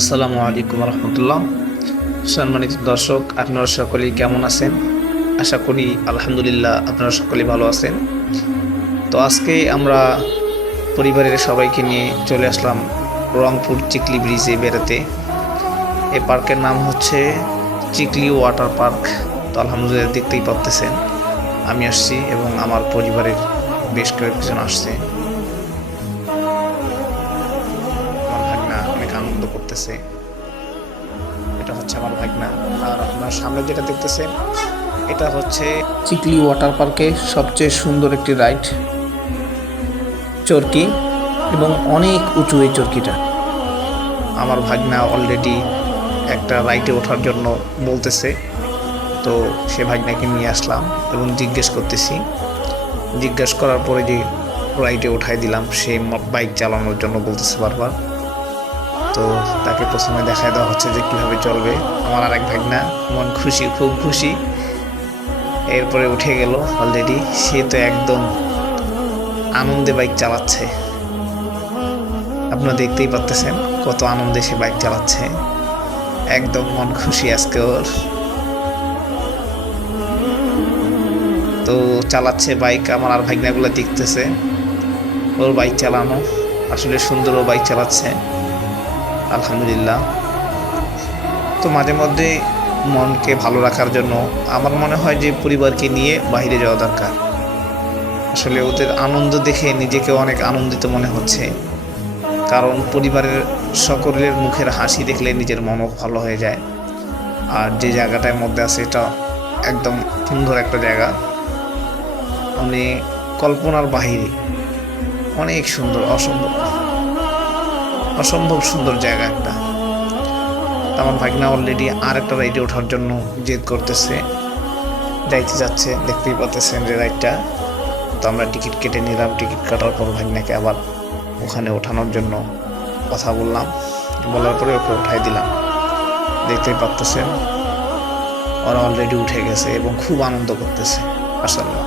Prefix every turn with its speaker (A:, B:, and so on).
A: আসসালামু আলাইকুম রহমতুল্লাহ। সম্মানিত দর্শক, আপনারা সকলেই কেমন আছেন? আশা করি আলহামদুলিল্লাহ আপনারা সকলেই ভালো আছেন। তো আজকে আমরা পরিবারের সবাইকে নিয়ে চলে আসলাম রংপুর চিকলি ব্রিজে বেড়াতে। এই পার্কের নাম হচ্ছে চিকলি ওয়াটার পার্ক। তো আলহামদুলিল্লাহ দেখতেই পাচ্তেছেন আমি আসছি এবং আমার পরিবারের বেশ কয়েকজন আসছে। করতেছে। এটা হচ্ছে আমার ভাগনা। আর আপনার সামনে যেটা দেখতেছেন এটা হচ্ছে চিকলি ওয়াটার পার্কে সবচেয়ে সুন্দর একটি রাইড। চরকি এবং অনেক উঁচু এই চরকিটা। আমার ভাগনা অলরেডি একটা রাইডে ওঠার জন্য বলতেছে। তো সে ভাগনাকে নিয়ে আসলাম এবং জিজ্ঞেস করতেছি। জিজ্ঞেস করার পরে যে রাইডে উঠাই দিলাম সে বাইক চালানোর জন্য বলতেছে বারবার। তো তাকে প্রথমে দেখায় দেওয়া হচ্ছে যে কীভাবে চলবে। আমার আর আরেক ভাগনা, মন খুশি, খুব খুশি। এরপরে উঠে গেল অলরেডি সে তো একদম আনন্দে বাইক চালাচ্ছে। আপনারা দেখতেই পাচ্তেছেন কত আনন্দে সে বাইক চালাচ্ছে। একদম মন খুশি আজকে ওর। তো চালাচ্ছে বাইক আমার আর ভাগনাগুলো দেখতেছে। ওর বাইক চালানো। আসলে সুন্দর ও বাইক চালাচ্ছে। আলহামদুলিল্লাহ। তো মাঝে মধ্যে মনকে ভালো রাখার জন্য আমার মনে হয় যে পরিবারকে নিয়ে বাইরে যাওয়া দরকার। আসলে ওদের আনন্দ দেখে নিজেকে অনেক আনন্দিত মনে হচ্ছে। কারণ পরিবারের সকলের মুখের হাসি দেখলে নিজের মনও ভালো হয়ে যায়। আর যে জায়গাটার মধ্যে আছে এটা একদম সুন্দর একটা জায়গা। মানে কল্পনার বাহিরে। অনেক সুন্দর, অসম্ভব। অসম্ভব সুন্দর জায়গা একটা। আমার ভাগনা অলরেডি আর একটা রাইডে ওঠার জন্য জেদ করতেছে। যাইতে যাচ্ছে, দেখতেই পাচ্ছেন যে রাইডটা তো আমরা টিকিট কেটে নিলাম, টিকিট কাটার পর ভাগনাকে আবার ওখানে ওঠানোর জন্য কথা বললাম। বলার পরে ওকে উঠাই দিলাম। দেখতেই পাচ্ছেন ওরা অলরেডি উঠে গেছে এবং খুব আনন্দ করতেছে মাসাল্লাহ